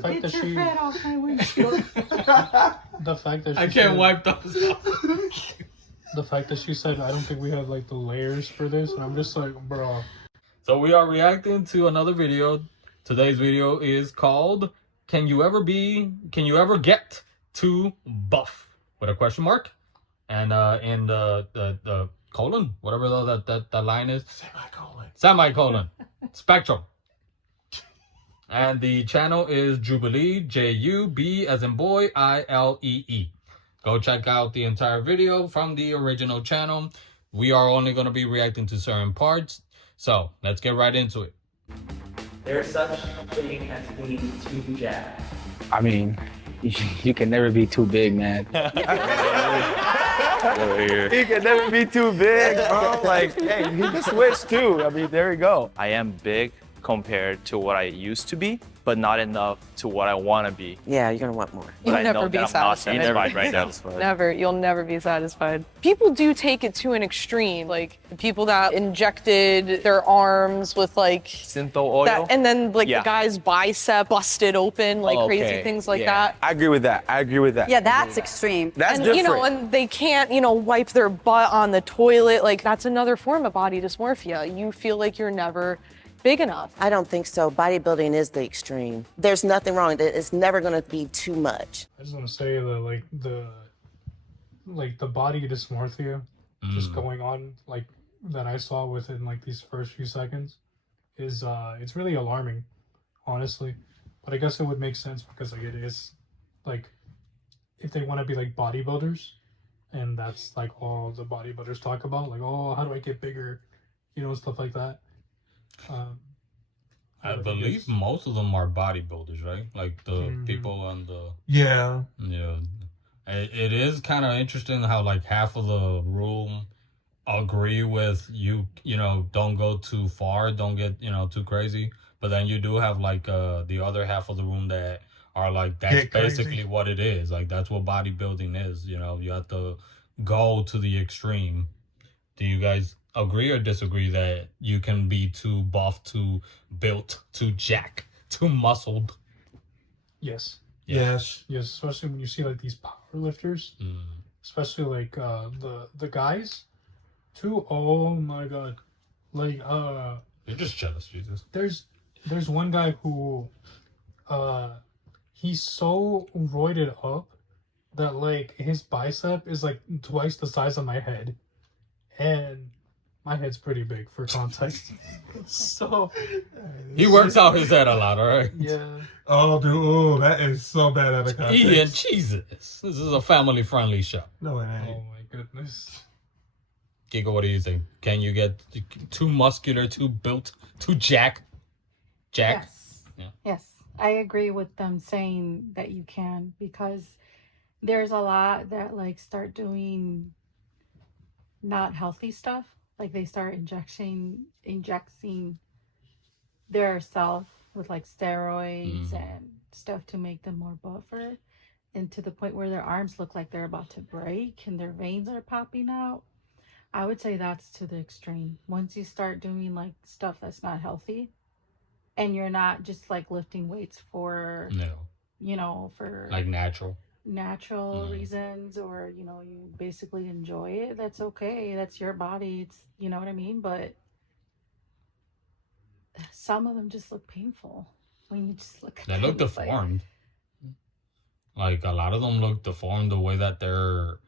fact that Get your she, head off my windshield. the fact that she I can't said, wipe those off. the fact that she said, I don't think we have like the layers for this, and I'm just like, bro. So we are reacting to another video. Today's video is called Can you ever get too buff? With a question mark. And in the colon, whatever that line is. Semicolon. Spectrum. And the channel is Jubilee, J-U-B as in boy, I-L-E-E. Go check out the entire video from the original channel. We are only going to be reacting to certain parts. So let's get right into it. There's such thing as being too jacked. I mean, you can never be too big, man. You can never be too big, bro. Like, hey, you can switch too. I mean, there you go. I am big compared to what I used to be, but not enough to what I want to be. Yeah, you're gonna want more. But I never know be that I'm not satisfied. satisfied right now. Never, you'll never be satisfied. People do take it to an extreme, like the people that injected their arms with like Syntho oil. that, and then like Yeah. the guy's bicep busted open, like Oh, crazy okay. things like Yeah. that. I agree with that. Yeah, that's extreme. That's And different. you know, and they can't, wipe their butt on the toilet. Like that's another form of body dysmorphia. You feel like you're never big enough. I don't think so. Bodybuilding is the extreme. There's nothing wrong. It's never gonna be too much. I just want to say that the body dysmorphia just going on like that I saw within like these first few seconds is it's really alarming, honestly. But I guess it would make sense because like it is like if they want to be like bodybuilders, and that's like all the bodybuilders talk about, like, oh, how do I get bigger, stuff like that. I believe most of them are bodybuilders, right? Like the people on the... Yeah. Yeah. It is kind of interesting how like half of the room agree with you don't go too far, don't get, too crazy. But then you do have like the other half of the room that are like, that's Get crazy. basically what it is. Like that's what bodybuilding is, you have to go to the extreme. Do you guys agree or disagree that you can be too buff, too built, too jack, too muscled? Yes. Yes. Yes, especially when you see like these power lifters, especially like the guys too. Oh my god. Like You're just jealous, Jesus. there's one guy who he's so roided up that like his bicep is like twice the size of my head, and my head's pretty big for context. So He works out his head a lot, all right? yeah. Oh, dude. Oh, that is so bad out of context. Ian, Jesus. This is a family-friendly show. No, it Oh ain't. my goodness. Giga, what do you think? Can you get too muscular, too built, too jack? Jack? Yes. Yeah. Yes. I agree with them saying that you can, because there's a lot that like start doing not healthy stuff. Like they start injecting their self with like steroids and stuff to make them more buffer, and to the point where their arms look like they're about to break and their veins are popping out. I would say that's to the extreme. Once you start doing like stuff that's not healthy, and you're not just like lifting weights for No. for Like natural. reasons, or you basically enjoy it, that's okay. That's your body. It's, you know what I mean? But some of them just look painful when you just look at They look them. It's like, deformed. Like a lot of them look deformed the way that they're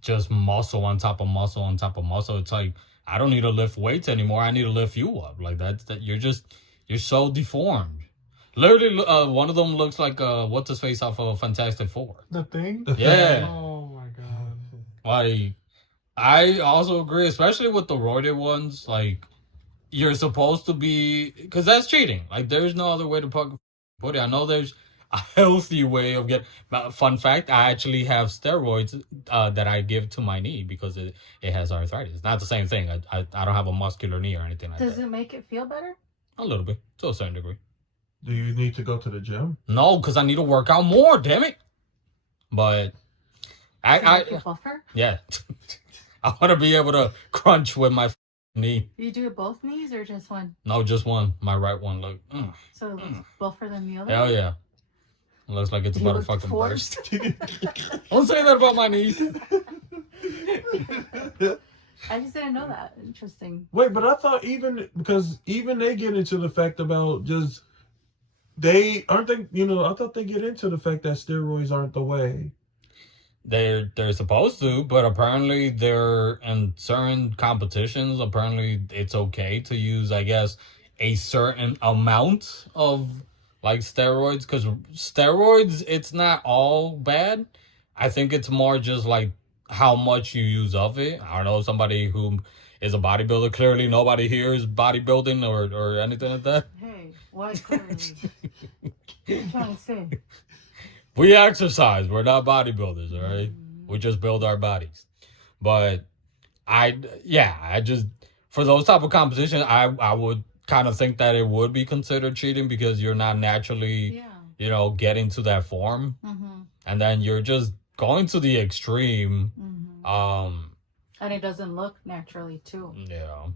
just muscle on top of muscle on top of muscle. It's like, I don't need to lift weights anymore. I need to lift you up. Like that you're so deformed. Literally, one of them looks like what's his face off of Fantastic Four. The Thing? Yeah. Oh my god. Like, I also agree, especially with the roided ones. Like, you're supposed to be, because that's cheating. Like, there's no other way to put it. I know there's a healthy way of getting. Fun fact: I actually have steroids that I give to my knee because it has arthritis. It's not the same thing. I don't have a muscular knee or anything like does that. it make it feel better? A little bit, to a certain degree. Do you need to go to the gym? No, because I need to work out more. Damn it! But Does it make it buffer? yeah, I want to be able to crunch with my knee. You do it both knees or just one? No, just one. My right one. Look. So it's buffer than the other? Hell yeah. It looks like it's You about to looked fucking forced. burst. Don't say that about my niece. I just didn't know that. Interesting. Wait, but I thought because even they get into the fact about just I thought they get into the fact that steroids aren't the way. They're supposed to, but apparently they're in certain competitions. Apparently it's okay to use, I guess, a certain amount of like steroids, because steroids, it's not all bad. I think it's more just like how much you use of it. I don't know, somebody who is a bodybuilder. Clearly nobody here is bodybuilding or anything like that. Hey, why clearly? What you trying to say? We exercise. We're not bodybuilders, all right? We just build our bodies. But I just, for those type of competitions, I would kind of think that it would be considered cheating, because you're not naturally, getting to that form. And then you're just going to the extreme. And it doesn't look naturally too. Yeah.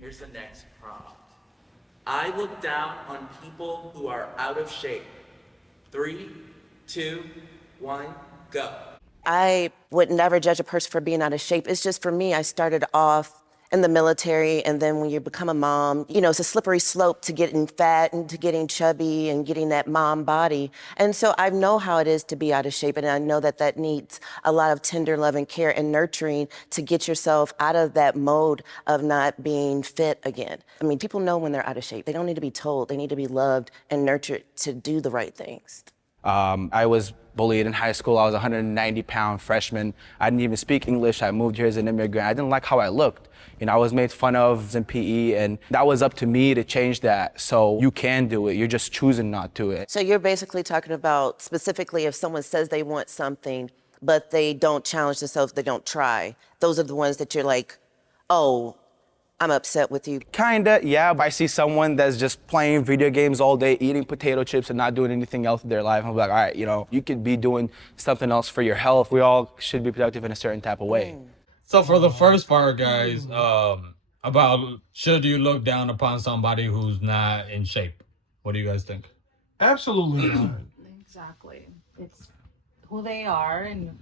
Here's the next prompt. I look down on people who are out of shape. 3, 2, 1, go. I would never judge a person for being out of shape. It's just for me, I started off in the military, and then when you become a mom, it's a slippery slope to getting fat and to getting chubby and getting that mom body. And so I know how it is to be out of shape, and I know that needs a lot of tender love and care and nurturing to get yourself out of that mode of not being fit again. I mean, people know when they're out of shape. They don't need to be told. They need to be loved and nurtured to do the right things. I was bullied in high school. I was a 190-pound freshman. I didn't even speak English. I moved here as an immigrant. I didn't like how I looked. I was made fun of in PE, and that was up to me to change that. So you can do it. You're just choosing not to it. So you're basically talking about specifically if someone says they want something, but they don't challenge themselves, they don't try. Those are the ones that you're like, oh, I'm upset with you. Kinda, yeah. If I see someone that's just playing video games all day, eating potato chips and not doing anything else with their life, I'm like, all right, you could be doing something else for your health. We all should be productive in a certain type of way. So for the first part, guys, about should you look down upon somebody who's not in shape? What do you guys think? Absolutely not. Exactly. It's who they are, and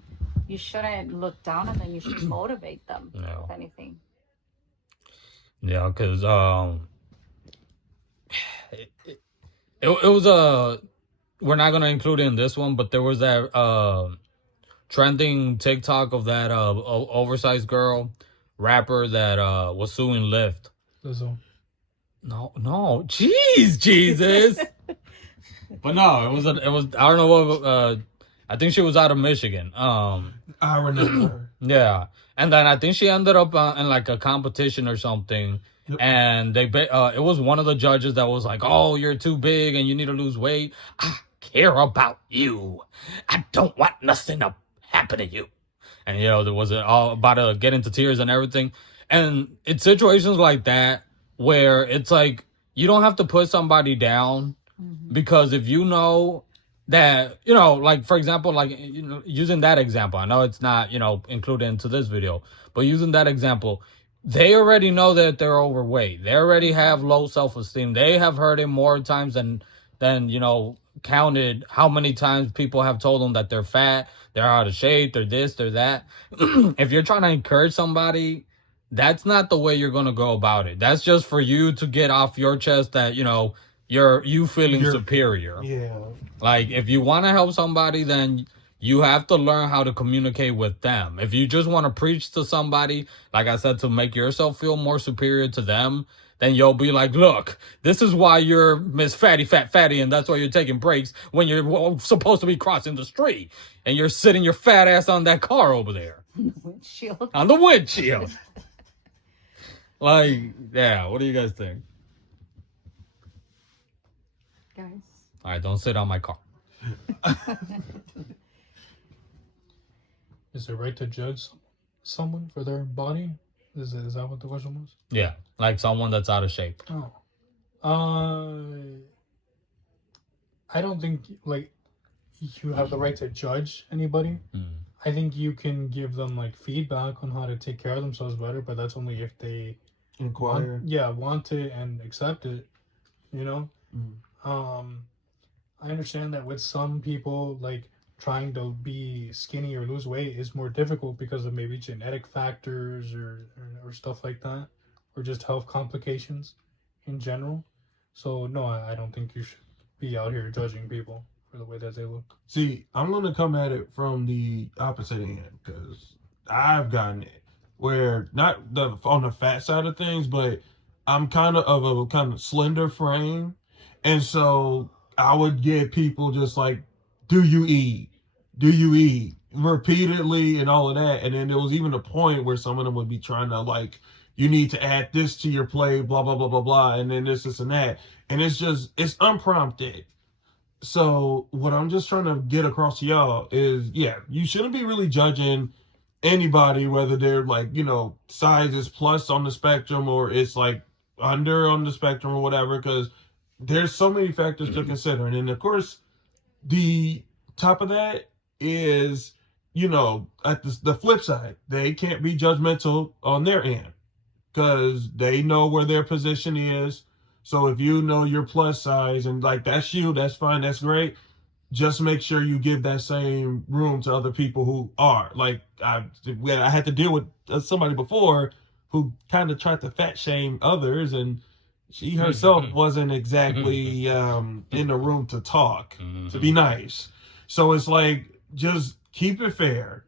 you shouldn't look down on them. You should motivate them, if anything. Yeah, because it was we're not gonna include it in this one, but there was that trending TikTok of that oversized girl rapper that was suing Lyft. No, jeez, Jesus. But no, it was I don't know what I think she was out of Michigan. I remember her. Yeah, and then I think she ended up in like a competition or something. Yep. And it was one of the judges that was like, "Oh, you're too big and you need to lose weight. I care about you. I don't want nothing to happen to you." And there was all about to get into tears and everything. And it's situations like that where it's like you don't have to put somebody down, because if you know that, like for example, like using that example, I know it's not included into this video, but using that example, they already know that they're overweight. They already have low self-esteem. They have heard it more times than counted how many times people have told them that they're fat, they're out of shape, they're this, they're that. If you're trying to encourage somebody, that's not the way you're going to go about it. That's just for you to get off your chest that, you're feeling superior. Yeah. Like, if you want to help somebody, then you have to learn how to communicate with them. If you just want to preach to somebody, like I said, to make yourself feel more superior to them, then you'll be like, look, this is why you're Miss Fatty, and that's why you're taking breaks when you're supposed to be crossing the street. And you're sitting your fat ass on that car over there. Windshield. On the windshield. Like, yeah, what do you guys think? Guys. All right, don't sit on my car. Is it right to judge someone for their body? Is that what the question was? Yeah, like someone that's out of shape. Oh. I don't think, like, you have the right to judge anybody. I think you can give them, like, feedback on how to take care of themselves better, but that's only if they want it and accept it, I understand that with some people, like trying to be skinny or lose weight is more difficult because of maybe genetic factors or stuff like that, or just health complications in general. So no, I don't think you should be out here judging people for the way that they look. See, I'm gonna come at it from the opposite end because I've gotten it where not the on the fat side of things, but I'm kind of a kind of slender frame, and so I would get people just like, "Do you eat? Do you eat?" repeatedly and all of that, and then there was even a point where some of them would be trying to like, "You need to add this to your plate," blah blah blah blah blah, and then this and that, and it's unprompted. So what I'm just trying to get across to y'all is, yeah, you shouldn't be really judging anybody, whether they're like, size is plus on the spectrum or it's like under on the spectrum or whatever, because there's so many factors to consider. And then of course, the top of that is, at the flip side, they can't be judgmental on their end because they know where their position is. So if you know your plus size and like that's you, that's fine, that's great. Just make sure you give that same room to other people who are. Like I had to deal with somebody before who kind of tried to fat shame others, and she herself wasn't exactly in the room to talk, to be nice. So it's like, just keep it fair.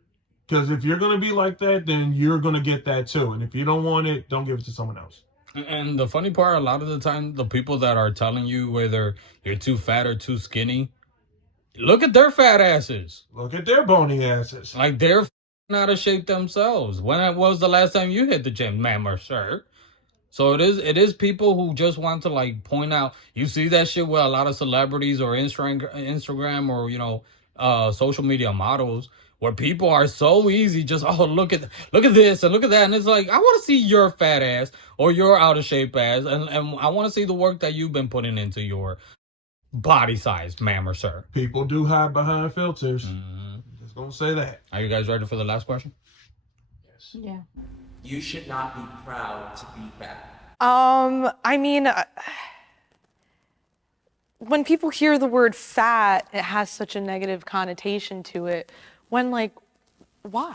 Because if you're going to be like that, then you're going to get that too. And if you don't want it, don't give it to someone else. And the funny part, a lot of the time, the people that are telling you whether you're too fat or too skinny, look at their fat asses. Look at their bony asses. Like they're out of shape themselves. When was the last time you hit the gym, ma'am or sir? So it is people who just want to like point out. You see that shit with a lot of celebrities or Instagram or social media models, where people are so easy, just look at this and look at that, and it's like, I want to see your fat ass or your out of shape ass, and I want to see the work that you've been putting into your body size, ma'am or sir. People do hide behind filters. Just gonna say that. Are you guys ready for the last question? Yes. Yeah. You should not be proud to be fat. I mean, when people hear the word fat, it has such a negative connotation to it. When, like, why?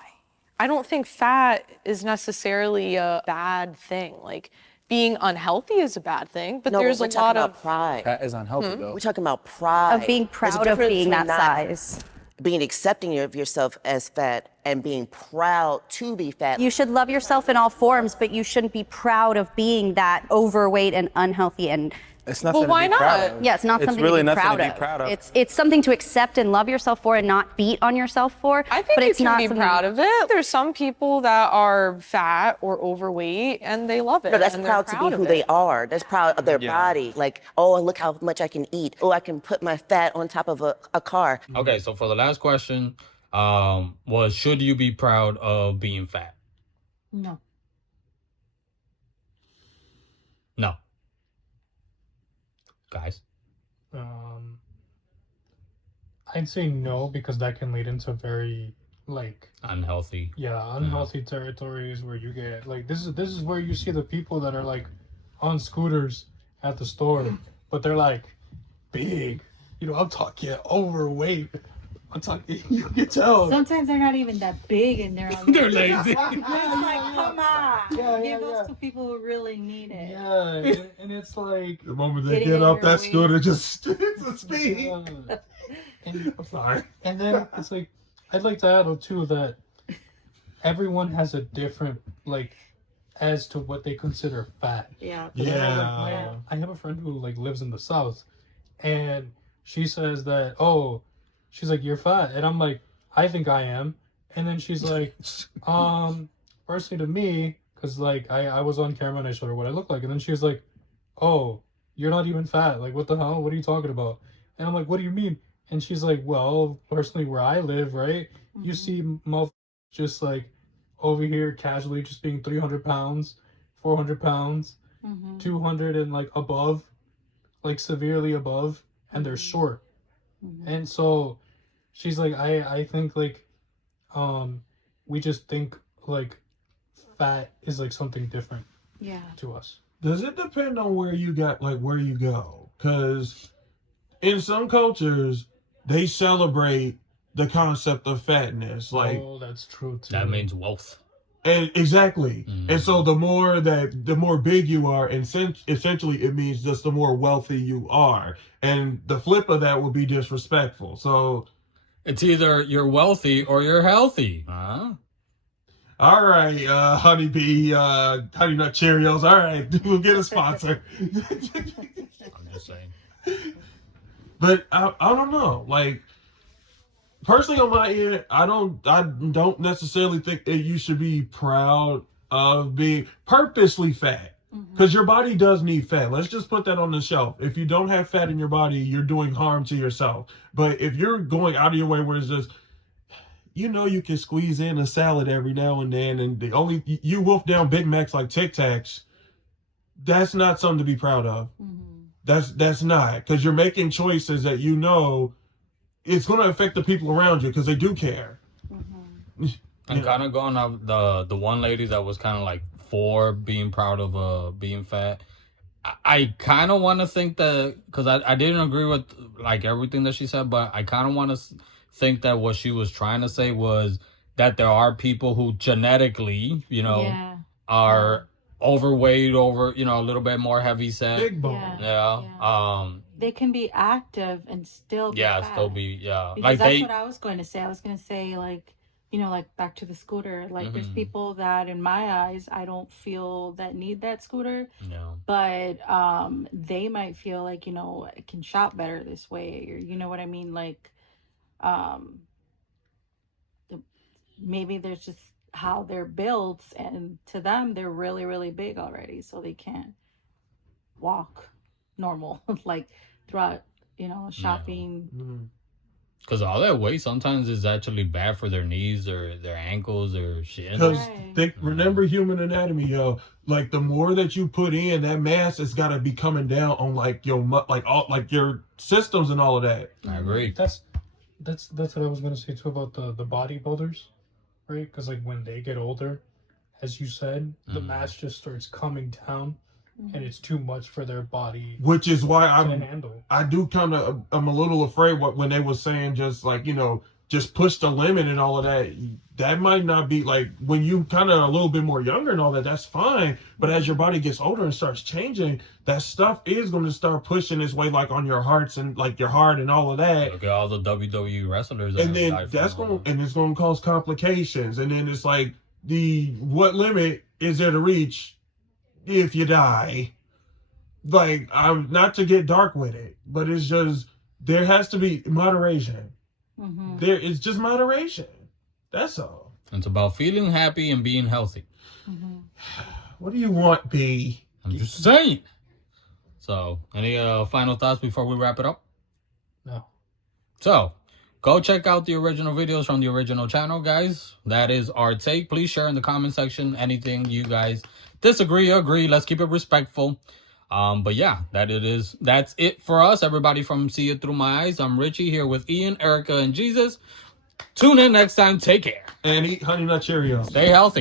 I don't think fat is necessarily a bad thing. Like, being unhealthy is a bad thing, but there's a lot of pride. That is unhealthy though. We're talking about pride. Of being There's a proud of difference being that between not size. being accepting of yourself as fat and being proud to be fat. You should love yourself in all forms, but you shouldn't be proud of being that overweight and unhealthy and It's nothing why to be proud not? of. yeah, it's not something really to be nothing proud to be of. proud of. It's something to accept and love yourself for and not beat on yourself for. I think but you it's can not be something- proud of it. There's some people that are fat or overweight and they love it. No, that's and they're proud to be of who it. they are. That's proud of their body. Like, oh, look how much I can eat. Oh, I can put my fat on top of a car. Okay, so for the last question, was should you be proud of being fat? No. No. Guys? I'd say no, because that can lead into very Unhealthy. unhealthy territories where you get like this is where you see the people that are like on scooters at the store, but they're like big. I'm talking overweight. I'm talking, you can tell. Sometimes they're not even that big and they're on They're lazy. It's like, come on. Yeah, Give those to people who really need it. Yeah, and it's like The moment they Getting get in off your that way. scooter, just it's a speed. and, I'm sorry. and then it's like I'd like to add too that everyone has a different as to what they consider fat. Yeah. Yeah. I have a friend who lives in the South, and she says that she's like, you're fat, and I'm like, I think I am, and then she's like, personally to me, because I was on camera and I showed her what I look like, and then she was like, oh, you're not even fat, like what the hell, what are you talking about? And I'm like, what do you mean? And she's like, well, personally where I live, right, you see motherfuckers just over here casually just being 300 pounds, 400 pounds, 200 and above, severely above, and they're short. And so she's like, I think we just think fat is something different Yeah. to us. Does it depend on where you go? Because in some cultures, they celebrate the concept of fatness. Like, oh, that's true too. That means wealth. and exactly. And so the more big you are, and essentially it means just the more wealthy you are. And the flip of that would be disrespectful. So It's either you're wealthy or you're healthy. Huh? all right, Honeybee, Honey Nut Cheerios. All right, we'll get a sponsor. I'm just saying. But I don't know. Like, personally, on my end, I don't necessarily think that you should be proud of being purposely fat, because your body does need fat. Let's just put that on the shelf. If you don't have fat in your body, you're doing harm to yourself. But if you're going out of your way where it's just, you can squeeze in a salad every now and then, and you wolf down Big Macs like Tic Tacs, that's not something to be proud of. That's not, because you're making choices that it's going to affect the people around you, because they do care. And kind of going off the one lady that was kind of like for being proud of being fat. I kind of want to think that, because I didn't agree with like everything that she said, but I kind of want to think that what she was trying to say was that there are people who genetically, are overweight, a little bit more heavy set. Big bone. Yeah. They can be active and still be fat. Still be, Because like that's what I was going to say. I was going to say, like, like back to the scooter. Like, there's people that, in my eyes, I don't feel that need that scooter. No. But they might feel like, it can shop better this way. Or, you know what I mean? Like, maybe there's just how they're built. And to them, they're really, really big already. So they can't walk normal, like, throughout, shopping. Because all that weight sometimes is actually bad for their knees or their ankles or shit. Because remember human anatomy, yo. Like, the more that you put in, that mass has got to be coming down on like your your systems and all of that. I agree. That's what I was gonna say too about the bodybuilders, right? Because like when they get older, as you said, the mass just starts coming down. And it's too much for their body, which is why handle. I'm a little afraid when they were saying just like, just push the limit and all of that. That might not be, like, when you kind of a little bit more younger and all that, that's fine. But as your body gets older and starts changing, that stuff is going to start pushing its way, like, on your hearts and like your heart and all of that. Look at all the WWE wrestlers. And then it's going to cause complications. And then it's like, what limit is there to reach if you die? Like, I'm not to get dark with it, but it's just, there has to be moderation. There is just moderation. That's all. It's about feeling happy and being healthy. What do you want, B? I'm just saying. So, any final thoughts before we wrap it up? No. So, go check out the original videos from the original channel, guys. That is our take. Please share in the comment section anything you guys disagree, agree. Let's keep it respectful. But yeah, that's it for us, everybody from See It Through My Eyes. I'm Richie here with Ian, Erica, and Jesus. Tune in next time. Take care. And eat Honey Nut Cheerios. Stay healthy.